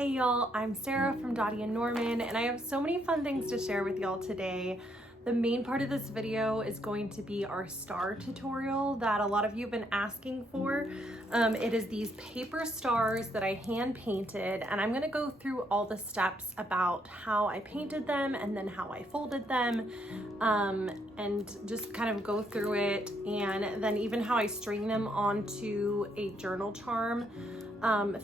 Hey y'all, I'm Sarah from Dottie and Norman, and I have so many fun things to share with y'all today. The main part of this video is going to be our star tutorial that a lot of you have been asking for. It is these paper stars that I hand painted, and I'm gonna go through all the steps about how I painted them and then how I folded them, and just kind of go through it, and then even how I string them onto a journal charm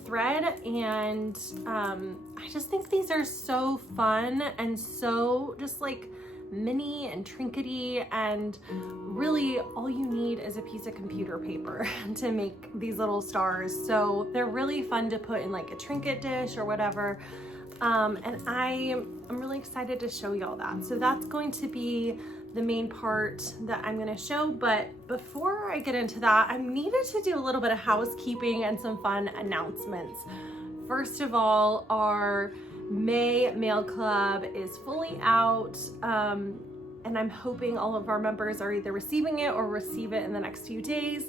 thread. And I just think these are so fun and so just like mini and trinkety, and really all you need is a piece of computer paper to make these little stars. So they're really fun to put in like a trinket dish or whatever. And I'm really excited to show y'all that. So that's going to be the main part that I'm going to show. But before I get into that, I needed to do a little bit of housekeeping and some fun announcements. First of all, our May mail club is fully out, and I'm hoping all of our members are either receiving it or receive it in the next few days.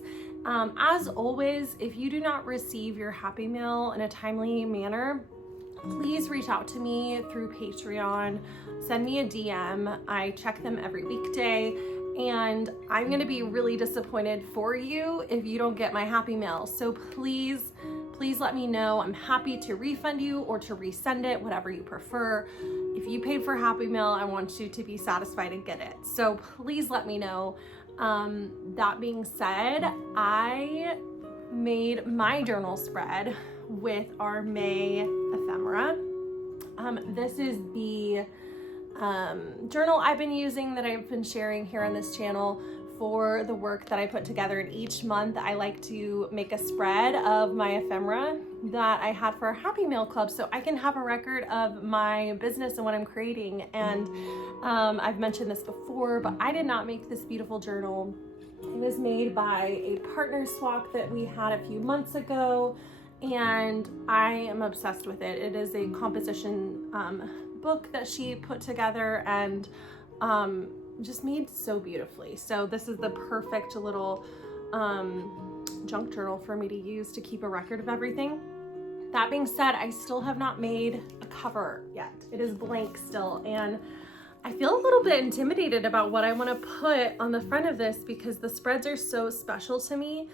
As always, if you do not receive your Happy Mail in a timely manner, please reach out to me through Patreon. Send me a DM. I check them every weekday, and I'm gonna be really disappointed for you if you don't get my Happy Mail. So please let me know. I'm happy to refund you or to resend it, whatever you prefer. If you paid for Happy Mail, I want you to be satisfied and get it. So please let me know. That being said, I made my journal spread with our May ephemera. This is the journal I've been using, that I've been sharing here on this channel for the work that I put together. And each month I like to make a spread of my ephemera that I had for a Happy Mail club, so I can have a record of my business and what I'm creating. And I've mentioned this before, but I did not make this beautiful journal. It was made by a partner swap that we had a few months ago, and I am obsessed with it. It is a composition book that she put together and just made so beautifully. So this is the perfect little junk journal for me to use to keep a record of everything. That being said, I still have not made a cover yet. It is blank still, and I feel a little bit intimidated about what I want to put on the front of this because the spreads are so special to me.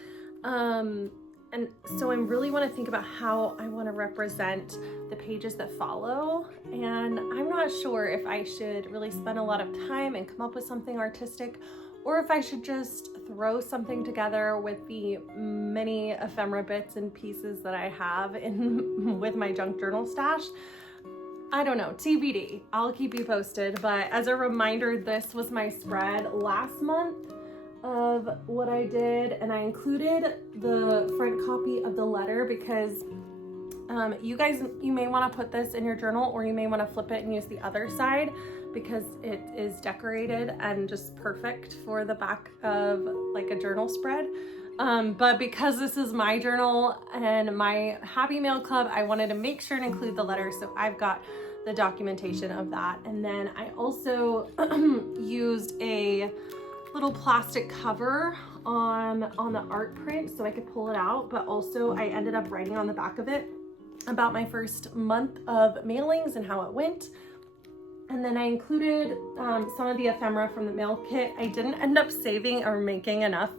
And so I really want to think about how I want to represent the pages that follow. And I'm not sure if I should really spend a lot of time and come up with something artistic, or if I should just throw something together with the many ephemera bits and pieces that I have in with my junk journal stash. I don't know, TBD. I'll keep you posted. But as a reminder, this was my spread last month of what I did, and I included the front copy of the letter because you may want to put this in your journal, or you may want to flip it and use the other side because it is decorated and just perfect for the back of like a journal spread. But because this is my journal and my Happy Mail club, I wanted to make sure and include the letter, so I've got the documentation of that. And then I also used a little plastic cover on the art print so I could pull it out, but also I ended up writing on the back of it about my first month of mailings and how it went. And then I included some of the ephemera from the mail kit. I didn't end up saving or making enough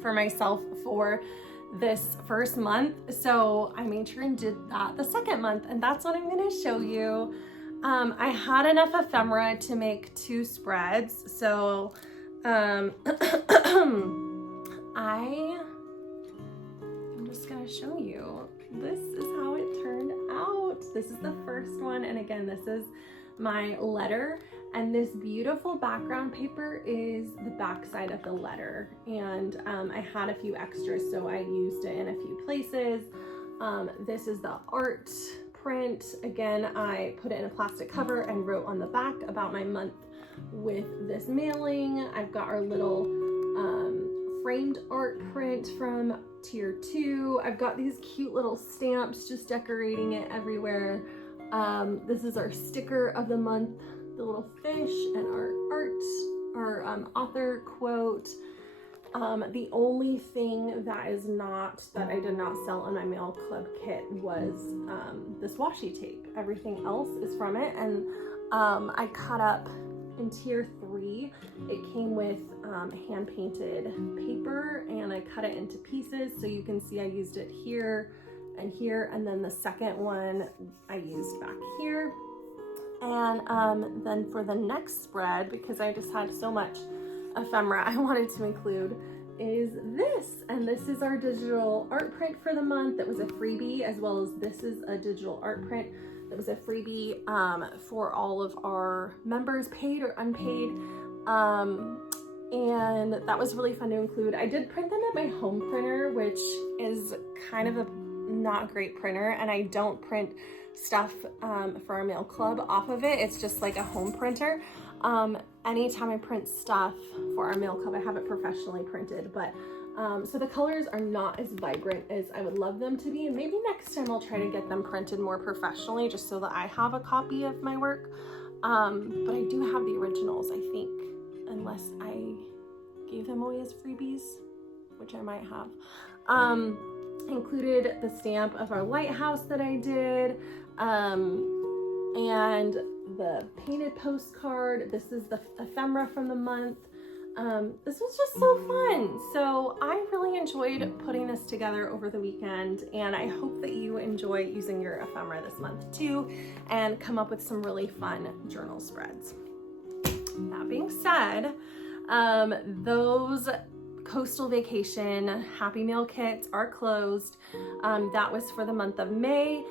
for myself for this first month, so I made sure and did that the second month, and that's what I'm going to show you. I had enough ephemera to make 2 spreads, so I'm just gonna show you. This is how it turned out. This is the first one, and again, this is my letter, and this beautiful background paper is the back side of the letter. And I had a few extras, so I used it in a few places. This is the art print. Again, I put it in a plastic cover and wrote on the back about my month with this mailing. I've got our little framed art print from tier 2. I've got these cute little stamps just decorating it everywhere. This is our sticker of the month, the little fish, and our art, our author quote. The only thing that I did not sell in my mail club kit was this washi tape. Everything else is from it, and I cut up in tier 3. It came with hand painted paper, and I cut it into pieces, so you can see I used it here and here, and then the second one I used back here. And then for the next spread, because I just had so much ephemera I wanted to include, is this. And this is our digital art print for the month. That was a freebie, as well as this is a digital art print that was a freebie for all of our members, paid or unpaid. And that was really fun to include. I did print them at my home printer, which is kind of a not great printer, and I don't print stuff for our mail club off of it. It's just like a home printer. Anytime I print stuff for our mail club, I have it professionally printed, but so the colors are not as vibrant as I would love them to be, and maybe next time I'll try to get them printed more professionally just so that I have a copy of my work. But I do have the originals, I think, unless I gave them away as freebies, which I might have. Included the stamp of our lighthouse that I did, and the painted postcard. This is the ephemera from the month. This was just so fun. So I really enjoyed putting this together over the weekend, and I hope that you enjoy using your ephemera this month too, and come up with some really fun journal spreads. That being said, those Coastal Vacation Happy Meal kits are closed. That was for the month of May,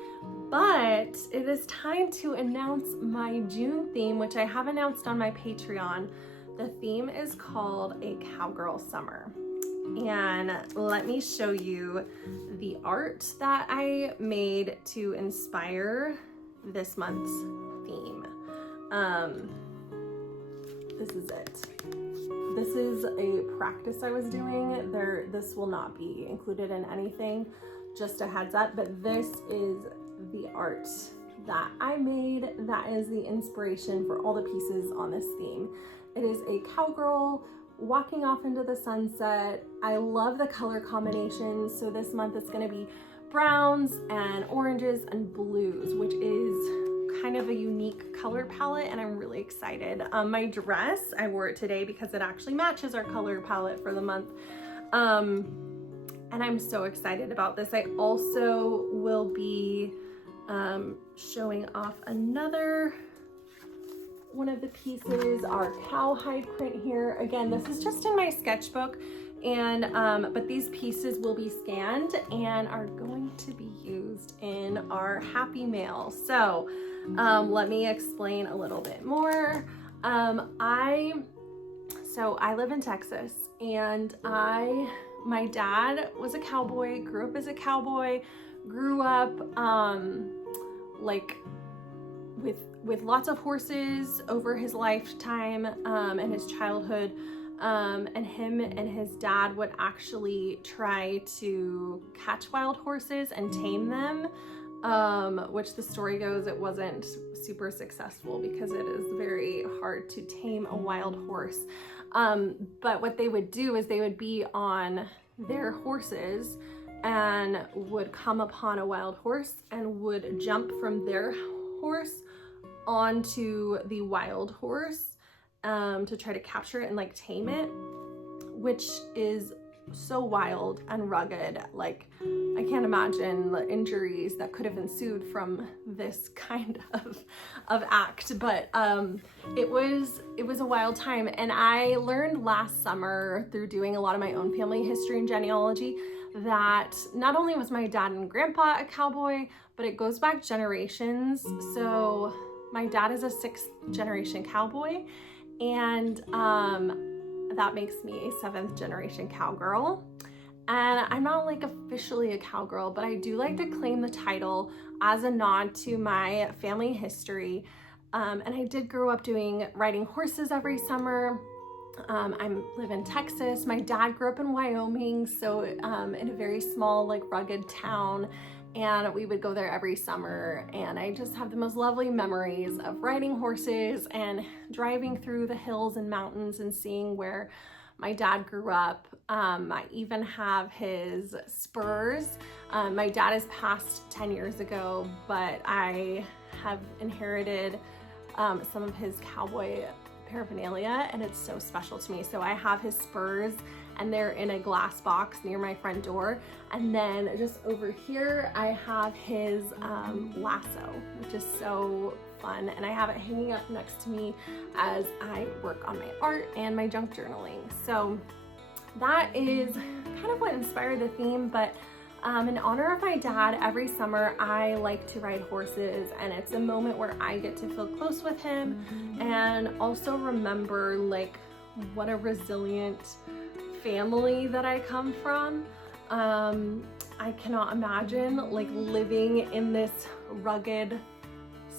but it is time to announce my June theme, which I have announced on my Patreon. The theme is called A Cowgirl Summer. And let me show you the art that I made to inspire this month's theme. This is it. This is a practice I was doing. This will not be included in anything, just a heads up, but this is the art that I made that is the inspiration for all the pieces on this theme. It is a cowgirl walking off into the sunset. I love the color combinations. So this month it's gonna be browns and oranges and blues, which is kind of a unique color palette, and I'm really excited. My dress, I wore it today because it actually matches our color palette for the month. And I'm so excited about this. I also will be showing off another one of the pieces, our cowhide print here. Again, this is just in my sketchbook, and but these pieces will be scanned and are going to be used in our Happy Mail. So let me explain a little bit more. I live in Texas, and my dad was a cowboy, grew up as a cowboy, grew up like with lots of horses over his lifetime and his childhood, and him and his dad would actually try to catch wild horses and tame them, which the story goes it wasn't super successful because it is very hard to tame a wild horse. But what they would do is they would be on their horses and would come upon a wild horse and would jump from their horse onto the wild horse to try to capture it and like tame it, which is so wild and rugged. Like, I can't imagine the injuries that could have ensued from this kind of act, but it was a wild time. And I learned last summer through doing a lot of my own family history and genealogy that not only was my dad and grandpa a cowboy, but it goes back generations. So my dad is a 6th generation cowboy, and that makes me a 7th generation cowgirl. And I'm not like officially a cowgirl, but I do like to claim the title as a nod to my family history. And I did grow up riding horses every summer. I live in Texas. My dad grew up in Wyoming, so in a very small, like rugged town. And we would go there every summer, and I just have the most lovely memories of riding horses and driving through the hills and mountains and seeing where my dad grew up. I even have his spurs. My dad has passed 10 years ago, but I have inherited some of his cowboy paraphernalia, and it's so special to me. So I have his spurs, and they're in a glass box near my front door. And then just over here, I have his lasso, which is so fun. And I have it hanging up next to me as I work on my art and my junk journaling. So that is kind of what inspired the theme, but in honor of my dad, every summer I like to ride horses, and it's a moment where I get to feel close with him and also remember like what a resilient family that I come from. I cannot imagine like living in this rugged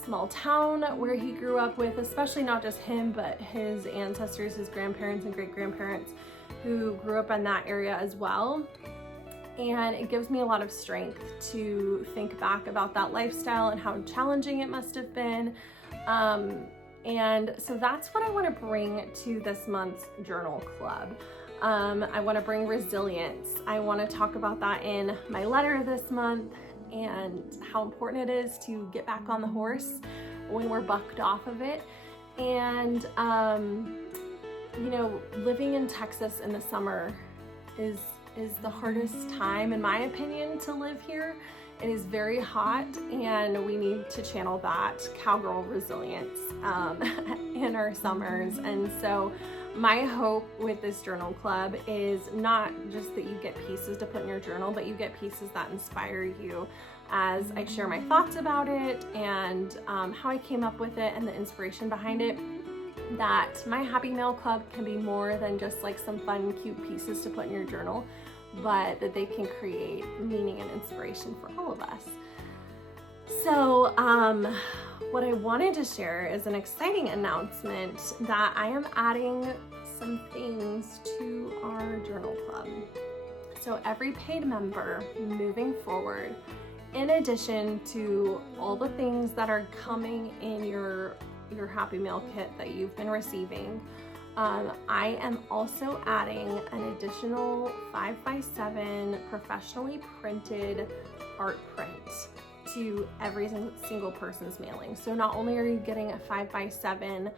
small town where he grew up with, especially not just him, but his ancestors, his grandparents and great-grandparents who grew up in that area as well. And it gives me a lot of strength to think back about that lifestyle and how challenging it must have been. And so that's what I want to bring to this month's journal club. I want to bring resilience. I want to talk about that in my letter this month and how important it is to get back on the horse when we're bucked off of it. And, you know, living in Texas in the summer is the hardest time, in my opinion, to live here. It is very hot, and we need to channel that cowgirl resilience in our summers. And so my hope with this journal club is not just that you get pieces to put in your journal, but you get pieces that inspire you as I share my thoughts about it and how I came up with it and the inspiration behind it. That my Happy Mail Club can be more than just like some fun, cute pieces to put in your journal, but that they can create meaning and inspiration for all of us. So what I wanted to share is an exciting announcement that I am adding some things to our journal club. So every paid member moving forward, in addition to all the things that are coming in your Happy Mail kit that you've been receiving, I am also adding an additional 5x7 professionally printed art print to every single person's mailing. So not only are you getting a 5x7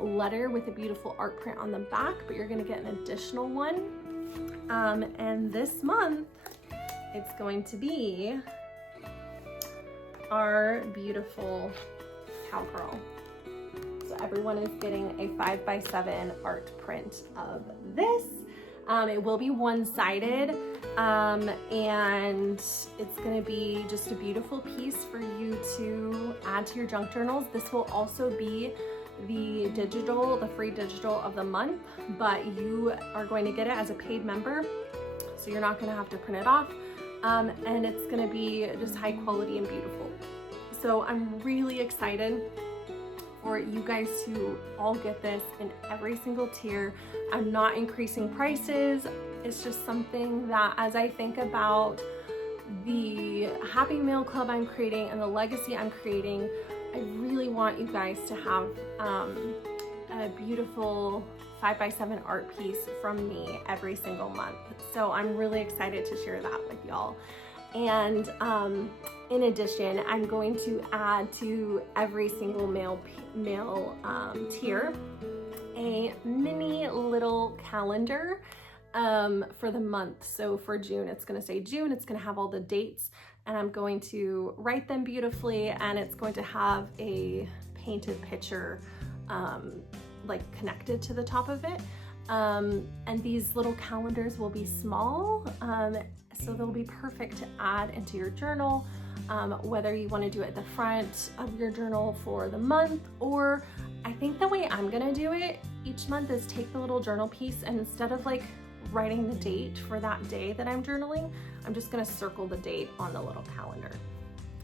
letter with a beautiful art print on the back, but you're gonna get an additional one. And this month, it's going to be our beautiful cowgirl. So everyone is getting a 5x7 art print of this. It will be one-sided, and it's gonna be just a beautiful piece for you to add to your junk journals. This will also be the free digital of the month, but you are going to get it as a paid member, so you're not gonna have to print it off, and it's gonna be just high quality and beautiful. So I'm really excited for you guys to all get this in every single tier. I'm not increasing prices. It's just something that, as I think about the Happy Mail Club I'm creating and the legacy I'm creating, I really want you guys to have a beautiful 5x7 art piece from me every single month. So I'm really excited to share that with y'all. And in addition, I'm going to add to every single mail tier a mini little calendar for the month. So for June, it's going to say June. It's going to have all the dates, and I'm going to write them beautifully, and it's going to have a painted picture like connected to the top of it. And these little calendars will be small, so they'll be perfect to add into your journal, whether you want to do it at the front of your journal for the month, or I think the way I'm gonna do it each month is take the little journal piece, and instead of like writing the date for that day that I'm journaling, I'm just gonna circle the date on the little calendar.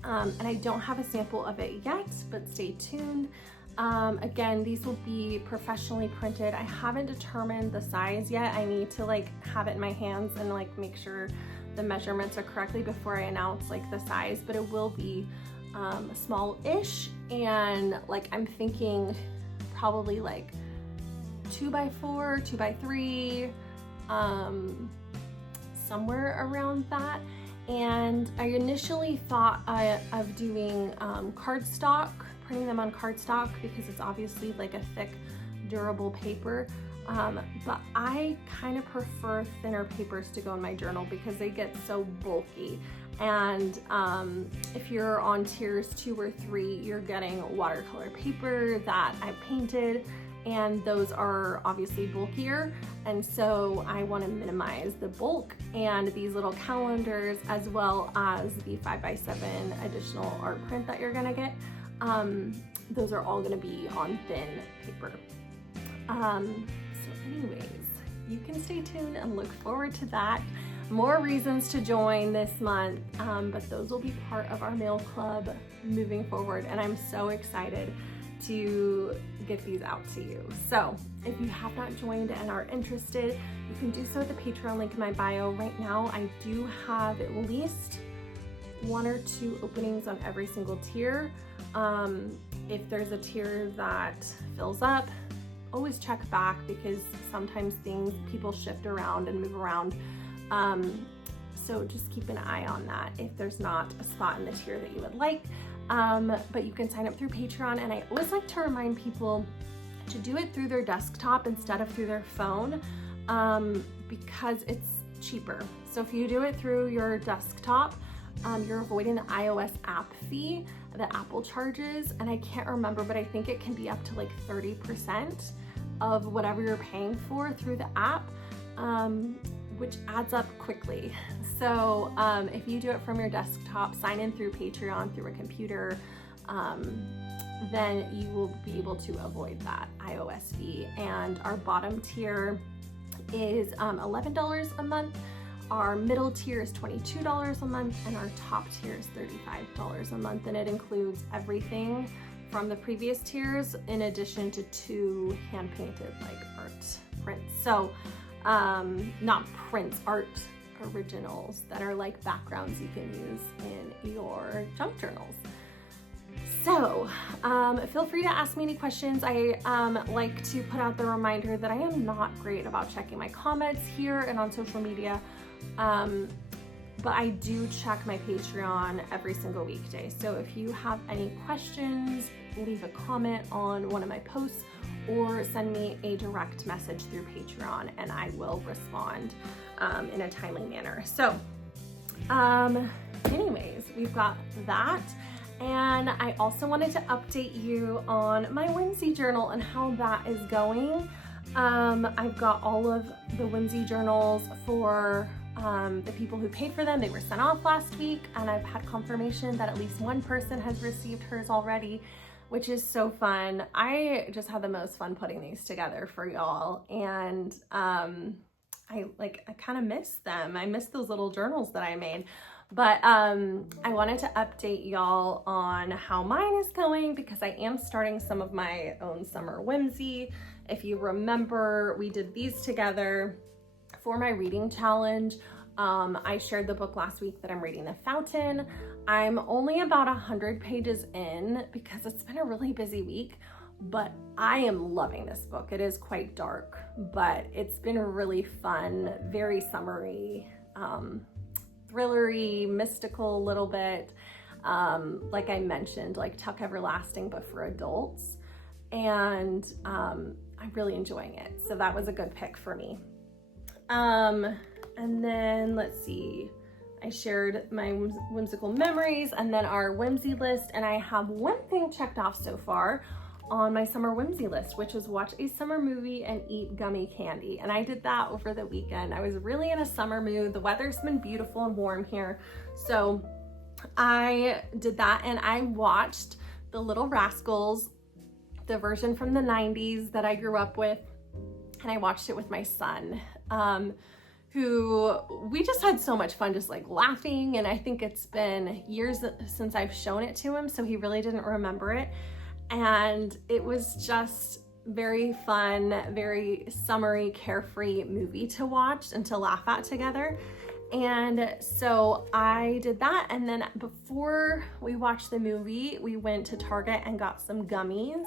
And I don't have a sample of it yet, but stay tuned. Again, these will be professionally printed. I haven't determined the size yet. I need to like have it in my hands and like make sure the measurements are correctly before I announce like the size, but it will be small-ish, and like I'm thinking probably like 2x4, 2x3, somewhere around that. And I initially thought of doing cardstock, printing them on cardstock, because it's obviously like a thick, durable paper. But I kind of prefer thinner papers to go in my journal because they get so bulky. And if you're on tiers 2 or 3, you're getting watercolor paper that I painted, and those are obviously bulkier. And so I want to minimize the bulk, and these little calendars, as well as the 5x7 additional art print that you're gonna get, those are all gonna be on thin paper. So anyways, you can stay tuned and look forward to that. More reasons to join this month, but those will be part of our mail club moving forward, and I'm so excited to get these out to you. So if you have not joined and are interested, you can do so at the Patreon link in my bio. Right now, I do have at least 1 or 2 openings on every single tier. If there's a tier that fills up, always check back, because sometimes people shift around and move around. So just keep an eye on that if there's not a spot in the tier that you would like. But you can sign up through Patreon, and I always like to remind people to do it through their desktop instead of through their phone, because it's cheaper. So if you do it through your desktop, you're avoiding the iOS app fee that Apple charges, and I can't remember, but I think it can be up to like 30% of whatever you're paying for through the app, which adds up quickly. So if you do it from your desktop, sign in through Patreon through a computer, then you will be able to avoid that iOS fee. And our bottom tier is $11 a month. Our middle tier is $22 a month, and our top tier is $35 a month. And it includes everything from the previous tiers, in addition to 2 hand-painted like art prints. So not prints, art originals that are like backgrounds you can use in your junk journals. So feel free to ask me any questions. I like to put out the reminder that I am not great about checking my comments here and on social media, but I do check my Patreon every single weekday. So if you have any questions, leave a comment on one of my posts, or send me a direct message through Patreon, and I will respond in a timely manner. So anyways, we've got that. And I also wanted to update you on my whimsy journal and how that is going. I've got all of the whimsy journals for the people who paid for them. They were sent off last week, and I've had confirmation that at least 1 person has received hers already, which is so fun. I just had the most fun putting these together for y'all, and I kind of miss them. I miss those little journals that I made. But I wanted to update y'all on how mine is going, because I am starting some of my own summer whimsy. If you remember, we did these together for my reading challenge. I shared the book last week that I'm reading, The Fountain. I'm only about 100 pages in because it's been a really busy week, but I am loving this book. It is quite dark, but it's been really fun, very summery, thrillery, mystical a little bit. Like I mentioned, like Tuck Everlasting, but for adults. And I'm really enjoying it. So that was a good pick for me. And then let's see, I shared my whimsical memories and then our whimsy list. And I have one thing checked off so far on my summer whimsy list, which is watch a summer movie and eat gummy candy. And I did that over the weekend. I was really in a summer mood. The weather's been beautiful and warm here. So I did that, and I watched The Little Rascals, the version from the 90s that I grew up with. And I watched it with my son, who we just had so much fun just like laughing. And I think it's been years since I've shown it to him, so he really didn't remember it. And it was just very fun, very summery, carefree movie to watch and to laugh at together. And so I did that. And then before we watched the movie, we went to Target and got some gummies.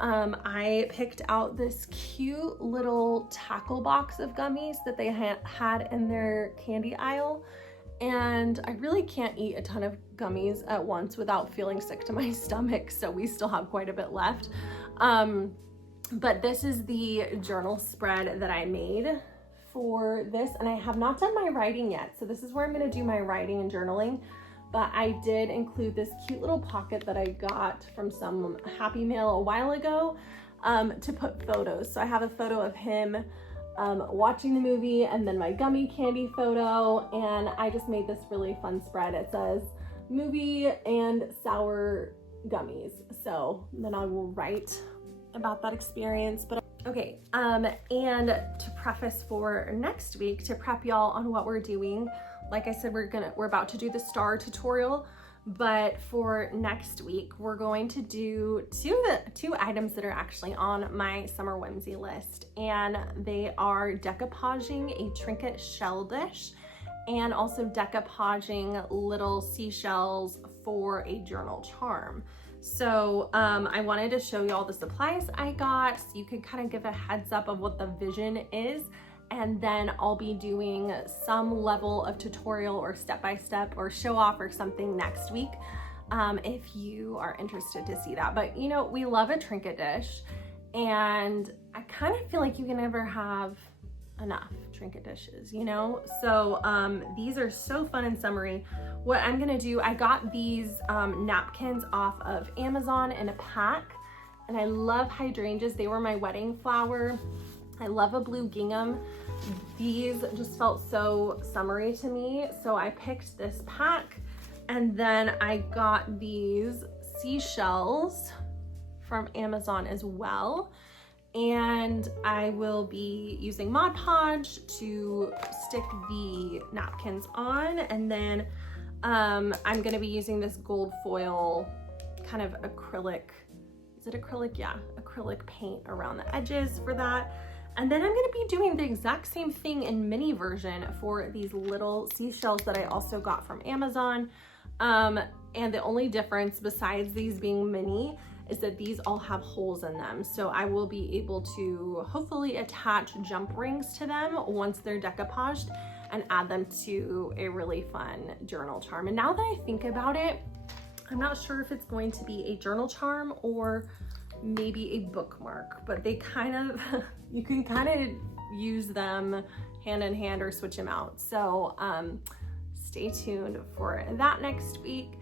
I picked out this cute little tackle box of gummies that they had in their candy aisle. And I really can't eat a ton of gummies at once without feeling sick to my stomach, so we still have quite a bit left. But this is the journal spread that I made for this, and I have not done my writing yet, so this is where I'm going to do my writing and journaling. But I did include this cute little pocket that I got from some Happy Mail a while ago to put photos. So I have a photo of him watching the movie, and then my gummy candy photo, and I just made this really fun spread. It says movie and sour gummies. So then I will write about that experience. But okay, and to preface for next week, to prep y'all on what we're doing, like I said, we're about to do the star tutorial, but for next week, we're going to do two items that are actually on my summer whimsy list, and they are decoupaging a trinket shell dish and also decoupaging little seashells for a journal charm. So I wanted to show you all the supplies I got so you can kind of give a heads up of what the vision is. And then I'll be doing some level of tutorial or step-by-step or show off or something next week if you are interested to see that. But you know, we love a trinket dish, and I kind of feel like you can never have enough trinket dishes, you know? So these are so fun and summery. What I'm gonna do, I got these napkins off of Amazon in a pack, and I love hydrangeas. They were my wedding flower. I love a blue gingham. These just felt so summery to me, so I picked this pack. And then I got these seashells from Amazon as well. And I will be using Mod Podge to stick the napkins on. And then I'm gonna be using this gold foil kind of acrylic, is it acrylic? Yeah, acrylic paint around the edges for that. And then I'm gonna be doing the exact same thing in mini version for these little seashells that I also got from Amazon. And the only difference besides these being mini is that these all have holes in them. So I will be able to hopefully attach jump rings to them once they're decoupaged and add them to a really fun journal charm. And now that I think about it, I'm not sure if it's going to be a journal charm or maybe a bookmark, but they kind of, you can kind of use them hand in hand or switch them out. So stay tuned for that next week.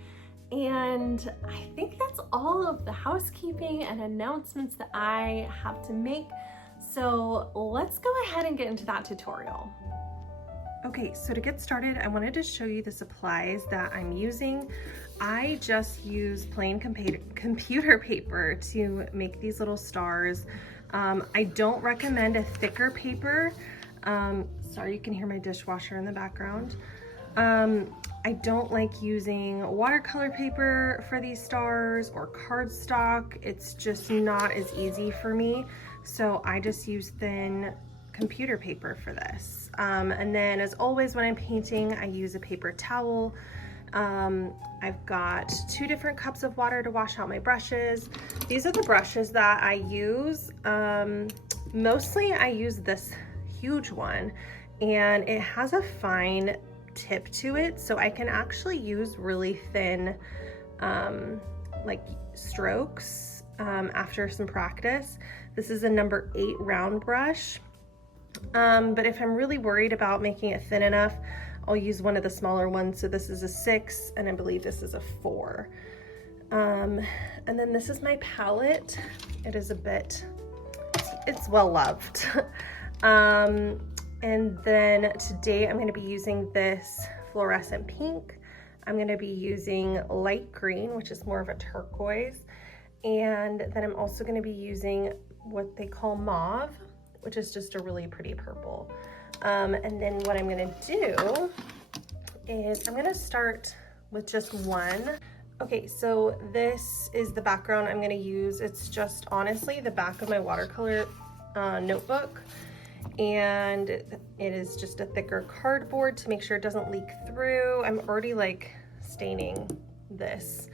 And I think that's all of the housekeeping and announcements that I have to make. So let's go ahead and get into that tutorial. Okay, so to get started, I wanted to show you the supplies that I'm using. I just use plain computer paper to make these little stars. I don't recommend a thicker paper. Sorry, you can hear my dishwasher in the background. I don't like using watercolor paper for these stars or cardstock. It's just not as easy for me. So I just use thin computer paper for this. And then as always, when I'm painting, I use a paper towel. I've got 2 different cups of water to wash out my brushes. These are the brushes that I use. Mostly I use this huge one, and it has a fine tip to it, so I can actually use really thin like strokes after some practice. This is a number 8 round brush, but if I'm really worried about making it thin enough, I'll use one of the smaller ones. So this is a 6, and I believe this is a 4. And then this is my palette. It is a bit, it's well loved. And then today I'm gonna be using this fluorescent pink. I'm gonna be using light green, which is more of a turquoise. And then I'm also gonna be using what they call mauve, which is just a really pretty purple. And then what I'm gonna do is I'm gonna start with just one. Okay, so this is the background I'm gonna use. It's just honestly the back of my watercolor notebook. And it is just a thicker cardboard to make sure it doesn't leak through. I'm already like staining this,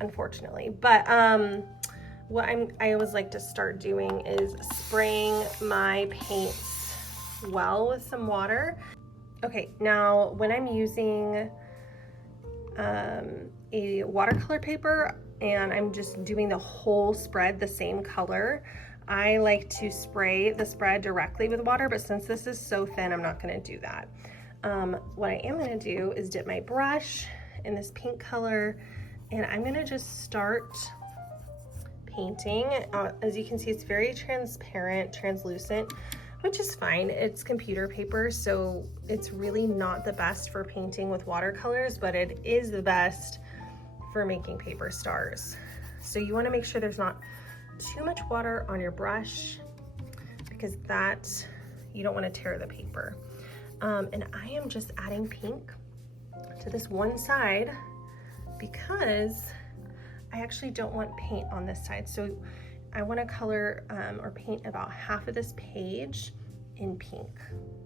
unfortunately. But what I always like to start doing is spraying my paints well with some water. Okay, now when I'm using a watercolor paper and I'm just doing the whole spread the same color, I like to spray the spread directly with water, but since this is so thin, I'm not gonna do that. What I am gonna do is dip my brush in this pink color, and I'm gonna just start painting. As you can see, it's very transparent, translucent, which is fine. It's computer paper, so it's really not the best for painting with watercolors, but it is the best for making paper stars. So you wanna make sure there's not too much water on your brush, because you don't wanna tear the paper. And I am just adding pink to this one side because I actually don't want paint on this side. So I wanna color or paint about half of this page in pink.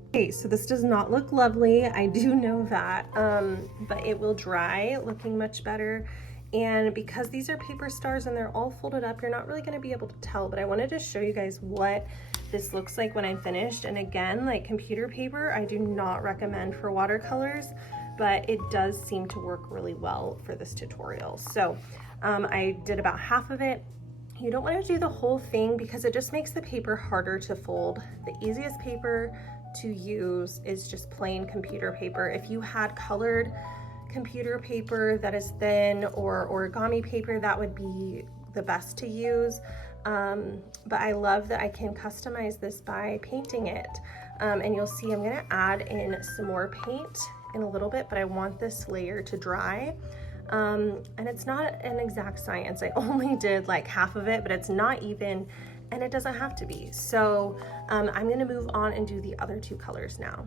Okay, so this does not look lovely. I do know that, but it will dry looking much better. And because these are paper stars and they're all folded up, you're not really gonna be able to tell, but I wanted to show you guys what this looks like when I'm finished. And again, like computer paper, I do not recommend for watercolors, but it does seem to work really well for this tutorial. So I did about half of it. You don't want to do the whole thing because it just makes the paper harder to fold. The easiest paper to use is just plain computer paper. If you had colored computer paper that is thin or origami paper, that would be the best to use. But I love that I can customize this by painting it. And you'll see I'm gonna add in some more paint in a little bit, but I want this layer to dry. And it's not an exact science. I only did like half of it, but it's not even, and it doesn't have to be. So I'm gonna move on and do the other two colors now.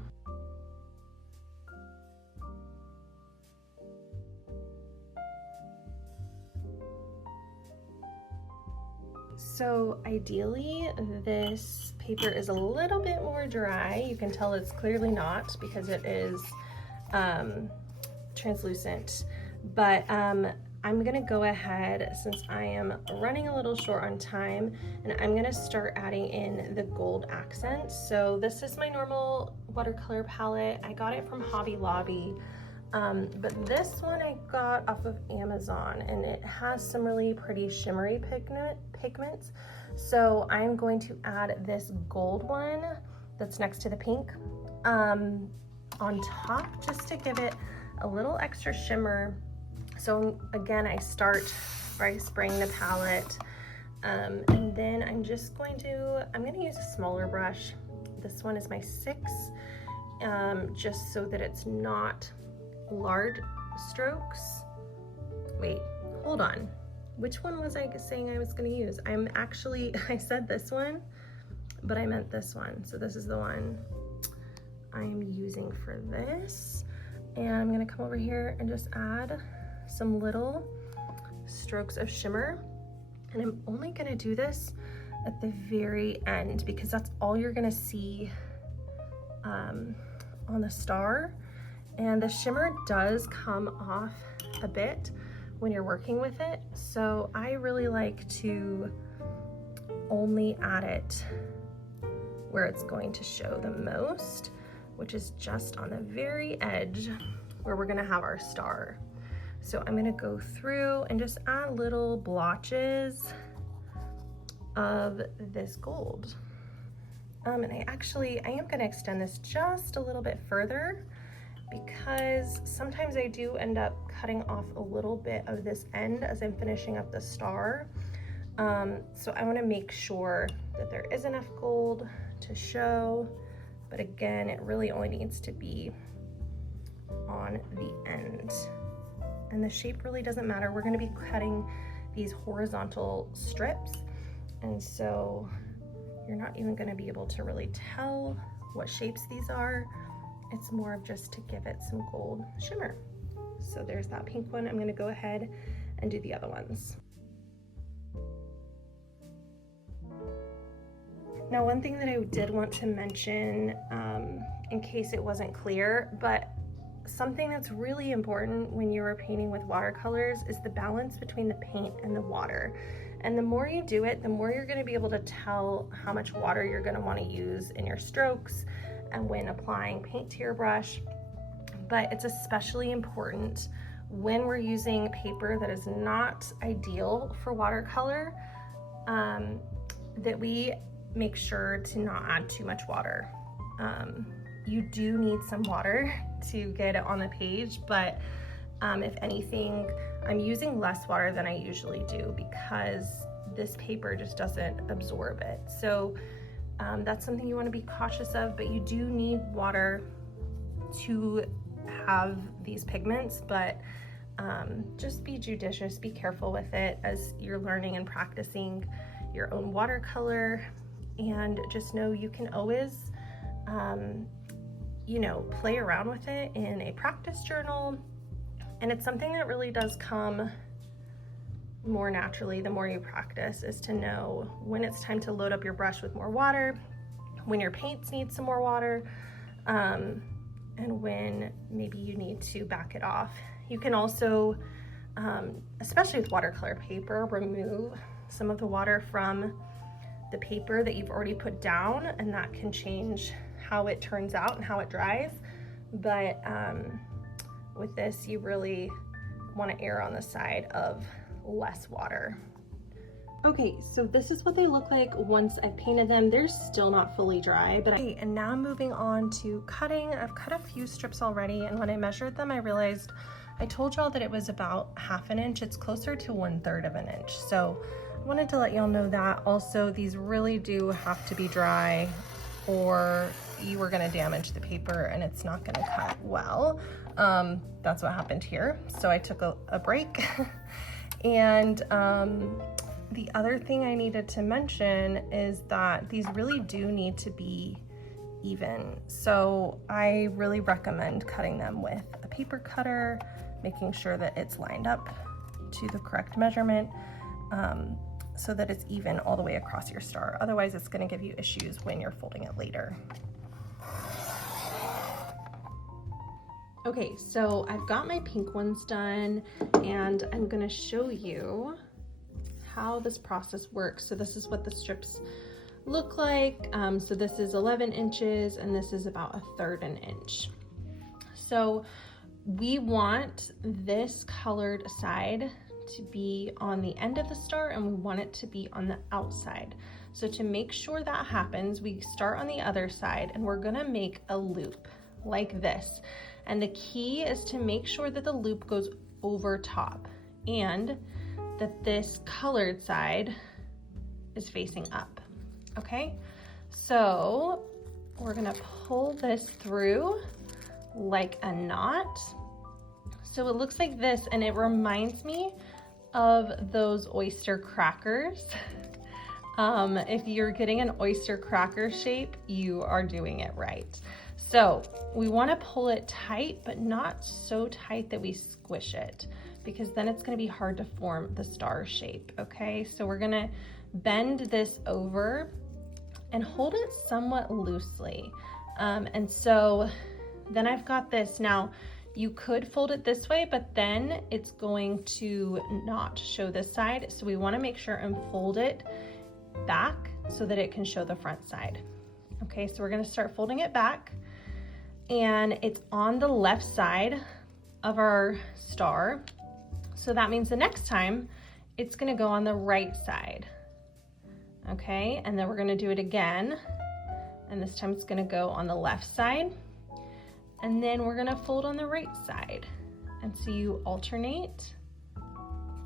So ideally, this paper is a little bit more dry. You can tell it's clearly not because it is translucent. But I'm gonna go ahead, since I am running a little short on time, and I'm gonna start adding in the gold accents. So this is my normal watercolor palette. I got it from Hobby Lobby. But this one I got off of Amazon, and it has some really pretty shimmery pigments. So I'm going to add this gold one that's next to the pink on top, just to give it a little extra shimmer. So again, I start by spraying the palette, and then I'm gonna use a smaller brush. This one is my 6, just so that it's not large strokes. Wait, hold on. Which one was I saying I was gonna use? I said this one, but I meant this one. So this is the one I'm using for this. And I'm gonna come over here and just add some little strokes of shimmer. And I'm only gonna do this at the very end because that's all you're gonna see on the star. And the shimmer does come off a bit when you're working with it. So I really like to only add it where it's going to show the most, which is just on the very edge where we're gonna have our star. So I'm gonna go through and just add little blotches of this gold. And I am gonna extend this just a little bit further because sometimes I do end up cutting off a little bit of this end as I'm finishing up the star. So I wanna make sure that there is enough gold to show, but again, it really only needs to be on the end. And the shape really doesn't matter. We're gonna be cutting these horizontal strips, and so you're not even gonna be able to really tell what shapes these are. It's more of just to give it some gold shimmer. So there's that pink one. I'm gonna go ahead and do the other ones. Now, one thing that I did want to mention, in case it wasn't clear, but something that's really important when you are painting with watercolors is the balance between the paint and the water. And the more you do it, the more you're going to be able to tell how much water you're going to want to use in your strokes and when applying paint to your brush. But it's especially important when we're using paper that is not ideal for watercolor, that we make sure to not add too much water. You do need some water to get it on the page, but if anything, I'm using less water than I usually do because this paper just doesn't absorb it. So that's something you want to be cautious of, but you do need water to have these pigments, but just be judicious, be careful with it as you're learning and practicing your own watercolor, and just know you can always you know, play around with it in a practice journal. And it's something that really does come more naturally the more you practice, is to know when it's time to load up your brush with more water, when your paints need some more water, and when maybe you need to back it off. You can also, especially with watercolor paper, remove some of the water from the paper that you've already put down, and that can change how it turns out and how it dries. But with this, you really want to err on the side of less water. Okay, so this is what they look like once I've painted them. They're still not fully dry, but and now I'm moving on to cutting. I've cut a few strips already, and when I measured them, I realized I told y'all that it was about ½ an inch. It's closer to 1/3 of an inch. So I wanted to let y'all know that. Also, these really do have to be dry, or you are gonna damage the paper and it's not gonna cut well. That's what happened here. So I took a break. And the other thing I needed to mention is that these really do need to be even. So I really recommend cutting them with a paper cutter, making sure that it's lined up to the correct measurement, so that it's even all the way across your star. Otherwise, it's gonna give you issues when you're folding it later. Okay, so I've got my pink ones done, and I'm gonna show you how this process works. So this is what the strips look like. So this is 11 inches, and this is about 1/3 an inch. So we want this colored side to be on the end of the star, and we want it to be on the outside. So to make sure that happens, we start on the other side, and we're gonna make a loop like this. And the key is to make sure that the loop goes over top and that this colored side is facing up, okay? So we're gonna pull this through like a knot. So it looks like this, and it reminds me of those oyster crackers. If you're getting an oyster cracker shape, you are doing it right. So we want to pull it tight, but not so tight that we squish it, because then it's going to be hard to form the star shape. Okay, so we're going to bend this over and hold it somewhat loosely. And so then I've got this. Now you could fold it this way, but then it's going to not show this side. So we want to make sure and fold it back so that it can show the front side. Okay, so we're going to start folding it back, and it's on the left side of our star. So that means the next time it's going to go on the right side. Okay, and then we're going to do it again, and this time it's going to go on the left side, and then we're going to fold on the right side. And so you alternate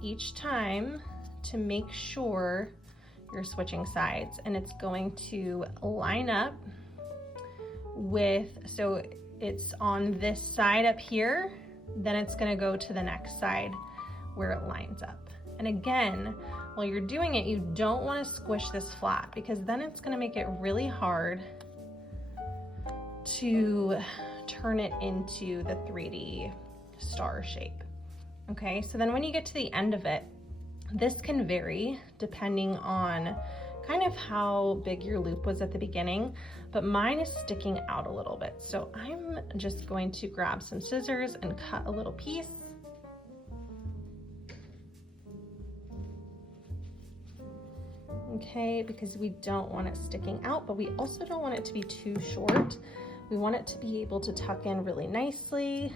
each time to make sure you're switching sides, and it's going to line up with, so it's on this side up here, then it's going to go to the next side where it lines up. And again, while you're doing it, you don't want to squish this flat, because then it's going to make it really hard to turn it into the 3D star shape. Okay, so then when you get to the end of it, this can vary depending on kind of how big your loop was at the beginning, but mine is sticking out a little bit. So I'm just going to grab some scissors and cut a little piece. Okay, because we don't want it sticking out, but we also don't want it to be too short. We want it to be able to tuck in really nicely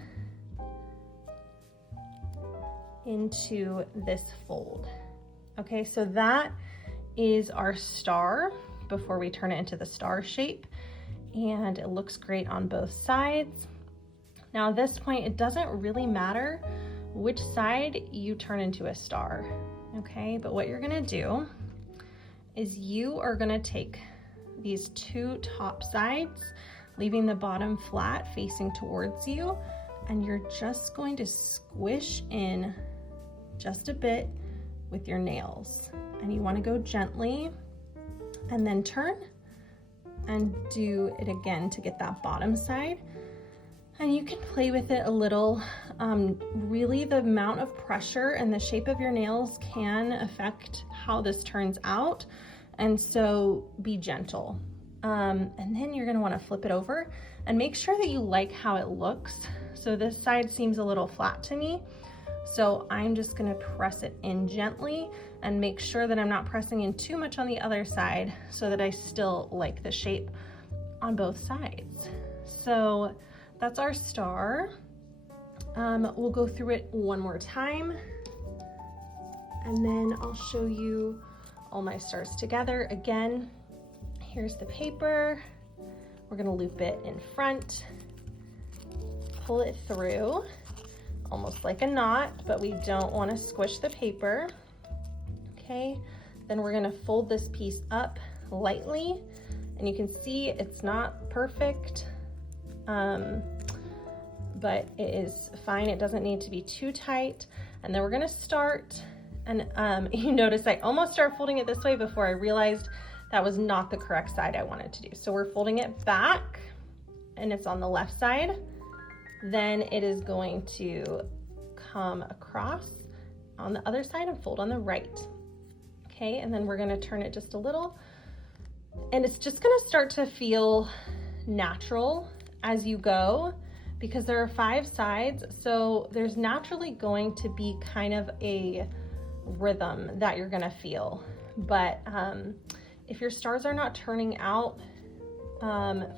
into this fold. Okay, so that is our star before we turn it into the star shape, and it looks great on both sides. Now at this point, it doesn't really matter which side you turn into a star, okay? But what you're gonna do is you are gonna take these two top sides, leaving the bottom flat facing towards you, and you're just going to squish in just a bit with your nails. And you wanna go gently and then turn and do it again to get that bottom side. And you can play with it a little. Really, the amount of pressure and the shape of your nails can affect how this turns out. And so be gentle. And then you're gonna wanna flip it over and make sure that you like how it looks. So this side seems a little flat to me. So I'm just gonna press it in gently and make sure that I'm not pressing in too much on the other side so that I still like the shape on both sides. So that's our star. We'll go through it one more time, and then I'll show you all my stars together. Again, here's the paper. We're gonna loop it in front, pull it through, almost like a knot, but we don't wanna squish the paper. Okay, then we're gonna fold this piece up lightly, and you can see it's not perfect, but it is fine. It doesn't need to be too tight. And then we're gonna start, and you notice I almost started folding it this way before I realized that was not the correct side I wanted to do. So we're folding it back, and it's on the left side. Then it is going to come across on the other side and fold on the right. Okay, and then we're gonna turn it just a little, and it's just gonna start to feel natural as you go, because there are 5 sides, so there's naturally going to be kind of a rhythm that you're gonna feel. But if your stars are not turning out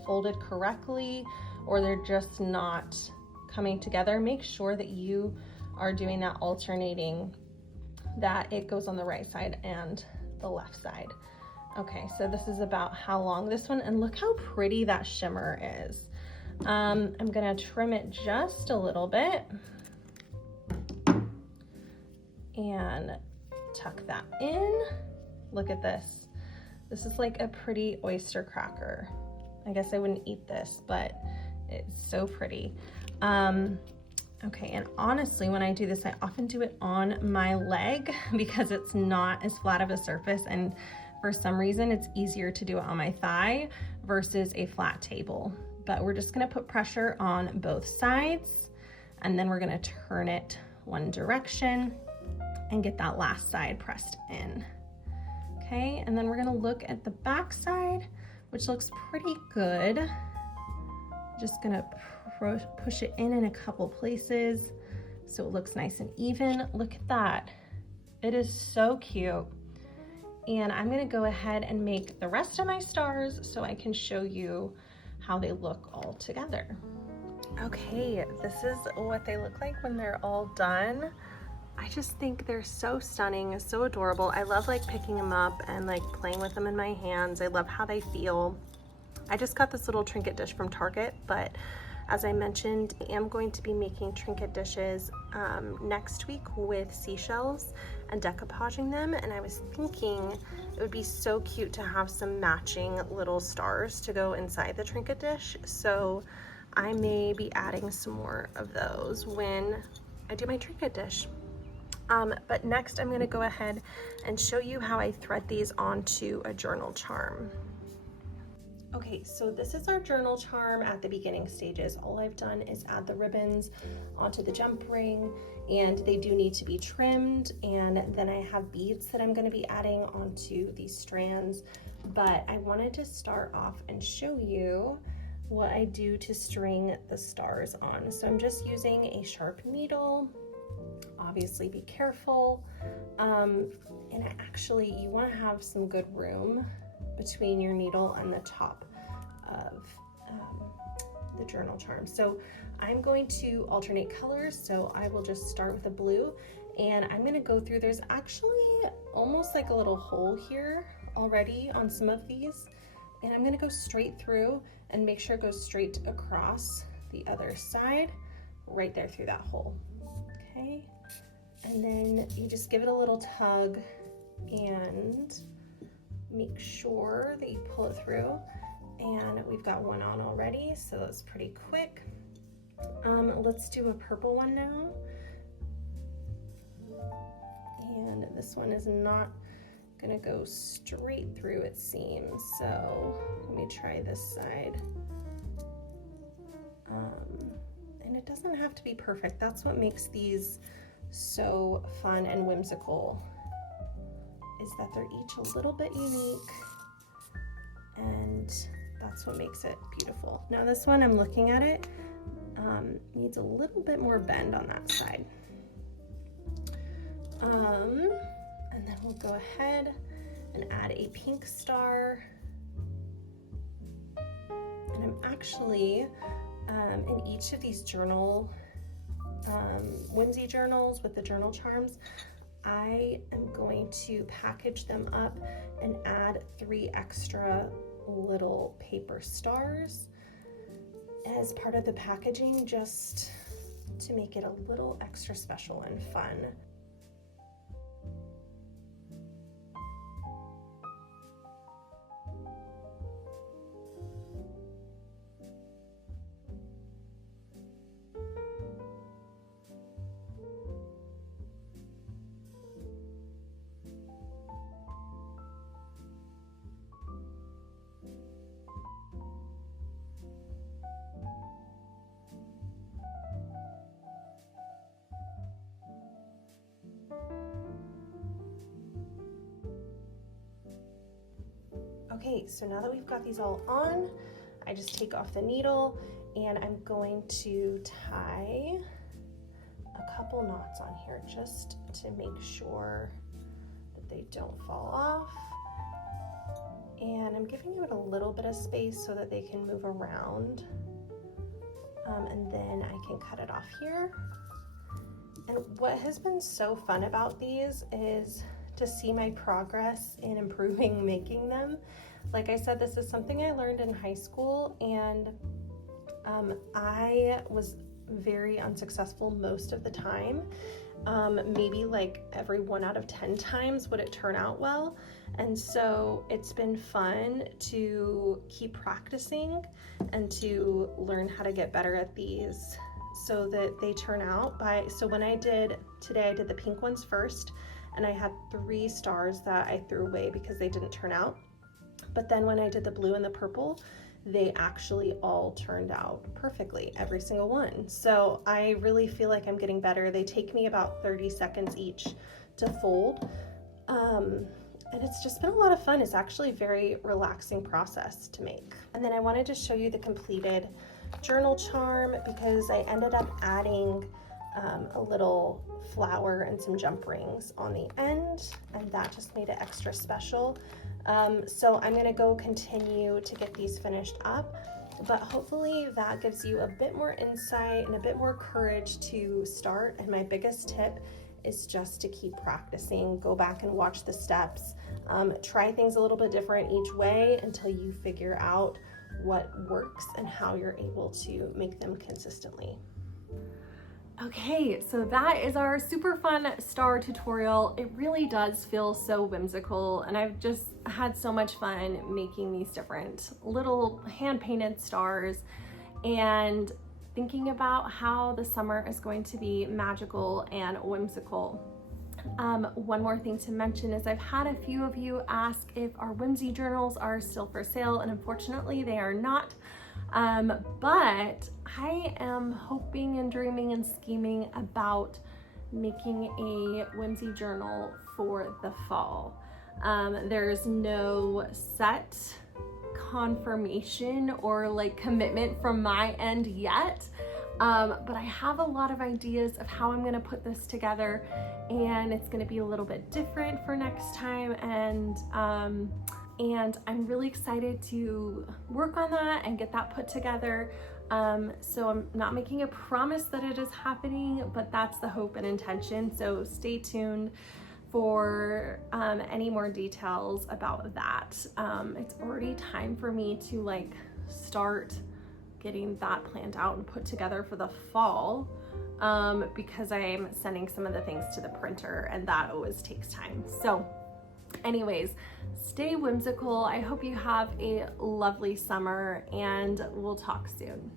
folded correctly, or they're just not coming together, make sure that you are doing that alternating, that it goes on the right side and the left side. Okay, so this is about how long this one, and look how pretty that shimmer is. I'm gonna trim it just a little bit and tuck that in. Look at this. This is like a pretty oyster cracker. I guess I wouldn't eat this, but it's so pretty. Okay, and honestly, when I do this, I often do it on my leg because it's not as flat of a surface, and for some reason, it's easier to do it on my thigh versus a flat table. But we're just gonna put pressure on both sides, and then we're gonna turn it one direction and get that last side pressed in. Okay, and then we're gonna look at the back side, which looks pretty good. Just gonna push it in a couple places so it looks nice and even. Look at that. It is so cute. And I'm gonna go ahead and make the rest of my stars so I can show you how they look all together. Okay, this is what they look like when they're all done. I just think they're so stunning, so adorable. I love like picking them up and like playing with them in my hands. I love how they feel. I just got this little trinket dish from Target, but as I mentioned, I am going to be making trinket dishes next week with seashells and decoupaging them, and I was thinking it would be so cute to have some matching little stars to go inside the trinket dish, so I may be adding some more of those when I do my trinket dish. But next I'm gonna go ahead and show you how I thread these onto a journal charm. Okay, so this is our journal charm at the beginning stages. All I've done is add the ribbons onto the jump ring, and they do need to be trimmed, and then I have beads that I'm going to be adding onto these strands. But I wanted to start off and show you what I do to string the stars on. So I'm just using a sharp needle. Obviously be careful, and you want to have some good room between your needle and the top of the journal charm. So I'm going to alternate colors, so I will just start with a blue, and I'm going to go through, there's actually almost like a little hole here already on some of these, and I'm going to go straight through and make sure it goes straight across the other side right there through that hole. Okay, and then you just give it a little tug and make sure that you pull it through, and we've got one on already, so that's pretty quick. Let's do a purple one now, and this one is not gonna go straight through, it seems, so let me try this side. And it doesn't have to be perfect. That's what makes these so fun and whimsical, is that they're each a little bit unique, and that's what makes it beautiful. Now this one, I'm looking at it, needs a little bit more bend on that side. And then we'll go ahead and add a pink star. And I'm actually, in each of these journal, whimsy journals with the journal charms, I am going to package them up and add 3 extra little paper stars as part of the packaging, just to make it a little extra special and fun. Okay, so now that we've got these all on, I just take off the needle and I'm going to tie a couple knots on here just to make sure that they don't fall off. And I'm giving it a little bit of space so that they can move around. And then I can cut it off here. And what has been so fun about these is to see my progress in improving making them. Like I said, this is something I learned in high school, and I was very unsuccessful most of the time. Maybe like every 1 out of 10 times would it turn out well. And so it's been fun to keep practicing and to learn how to get better at these so that they turn out so when I did today, I did the pink ones first, and I had 3 stars that I threw away because they didn't turn out. But then when I did the blue and the purple, they actually all turned out perfectly, every single one. So I really feel like I'm getting better. They take me about 30 seconds each to fold. And it's just been a lot of fun. It's actually a very relaxing process to make. And then I wanted to show you the completed journal charm because I ended up adding a little flower and some jump rings on the end, and that just made it extra special. So I'm gonna go continue to get these finished up, but hopefully that gives you a bit more insight and a bit more courage to start. And my biggest tip is just to keep practicing. Go back and watch the steps. Try things a little bit different each way until you figure out what works and how you're able to make them consistently. Okay, so that is our super fun star tutorial. It really does feel so whimsical, and I've just had so much fun making these different little hand-painted stars and thinking about how the summer is going to be magical and whimsical. One more thing to mention is I've had a few of you ask if our whimsy journals are still for sale, and unfortunately they are not. But I am hoping and dreaming and scheming about making a whimsy journal for the fall. There's no set confirmation or like commitment from my end yet. But I have a lot of ideas of how I'm going to put this together, and it's going to be a little bit different for next time. And I'm really excited to work on that and get that put together. So I'm not making a promise that it is happening, but that's the hope and intention. So stay tuned for any more details about that. It's already time for me to like start getting that planned out and put together for the fall, because I'm sending some of the things to the printer, and that always takes time. So anyways, stay whimsical. I hope you have a lovely summer, and we'll talk soon.